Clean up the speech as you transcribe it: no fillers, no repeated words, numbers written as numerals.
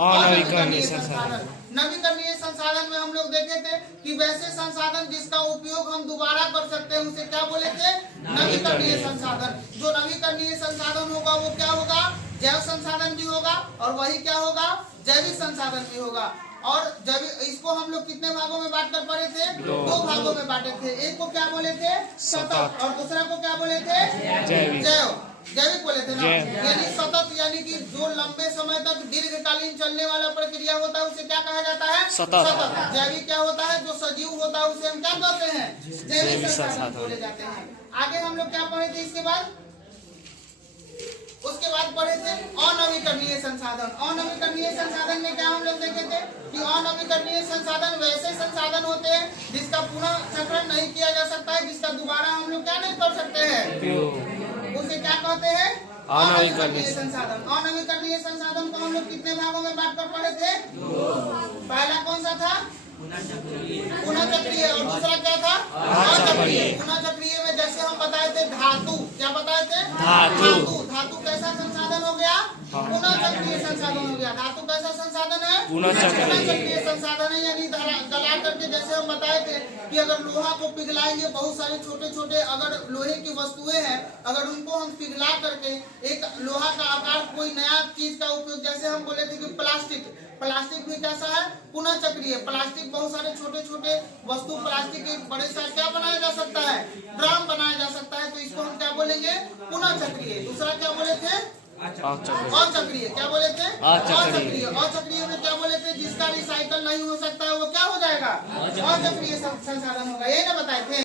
अनवीकरणीय संसाधन। नवीकरणीय संसाधन में हम लोग देखे थे कि वैसे संसाधन जिसका उपयोग हम दोबारा कर सकते हैं उसे क्या बोले थे? नवीकरणीय संसाधन। जो नवीकरणीय संसाधन होगा वो क्या होगा? जैव संसाधन भी होगा और वही क्या होगा? जैविक संसाधन भी होगा। और जैविक, इसको हम लोग कितने भागों में बांट कर पढ़े थे? दो भागों में बांटे थे। एक को क्या बोले थे? सतत, और दूसरा को क्या बोले थे? जैविक बोले थे ना। यानी सतत यानी कि जो लंबे समय तक दीर्घकालीन चलने वाला प्रक्रिया होता है उसे क्या कहा जाता है? सतत। जैविक क्या होता है? जो सजीव होता है उसे हम क्या कहते हैं? जैविक संसाधन बोले जाते हैं। आगे हम लोग क्या पढ़े थे? उसके बाद पढ़े थे अनवीकरणीय संसाधन। अनवीकरणीय संसाधन में क्या हम लोग देखे थे कि अनवीकरणीय संसाधन वैसे संसाधन होते हैं जिसका पुनः चक्रण नहीं किया जा सकता है, जिसका दोबारा हम लोग क्या नहीं कर सकते हैं, उसे क्या कहते हैं? अनवीकरणीय संसाधन। अनवीकरणीय संसाधन को हम लोग कितने भागों में बांट कर पढ़े थे? पहला कौन सा था? पुनः चक्रीय। और दूसरा क्या था? अचक्रीय। पुनः चक्रीय में जैसे हम बताए थे धातु, क्या बताए थे? धातु। धातु कैसा संसाधन हो गया? पुनः चक्रीय संसाधन हो गया। धातु कैसा संसाधन है? पुनः चक्रीय संसाधन है। यानी गला करके जैसे हम बताए थे कि अगर लोहा को पिघलाएंगे, बहुत सारे छोटे छोटे अगर लोहे की वस्तुएं हैं, अगर उनको हम पिघला करके एक लोहा का आकार कोई नया चीज का उपयोग, जैसे हम बोले थे कि प्लास्टिक भी कैसा है? पुनः चक्रीय। प्लास्टिक बहुत सारे छोटे छोटे वस्तु, प्लास्टिक के बड़े सा क्या बनाया जा सकता है? ड्रम बनाया जा सकता है। तो इसको हम क्या बोलेंगे? पुनः चक्रीय। दूसरा क्या बोले थे? अचक्रीय। क्या बोले थे? अचक्रीय। अचक्रीय में क्या बोले थे? जिसका रिसाइकल नहीं हो सकता है वो क्या हो जाएगा? अचक्रीय संसाधन होगा। ये ना बताए थे।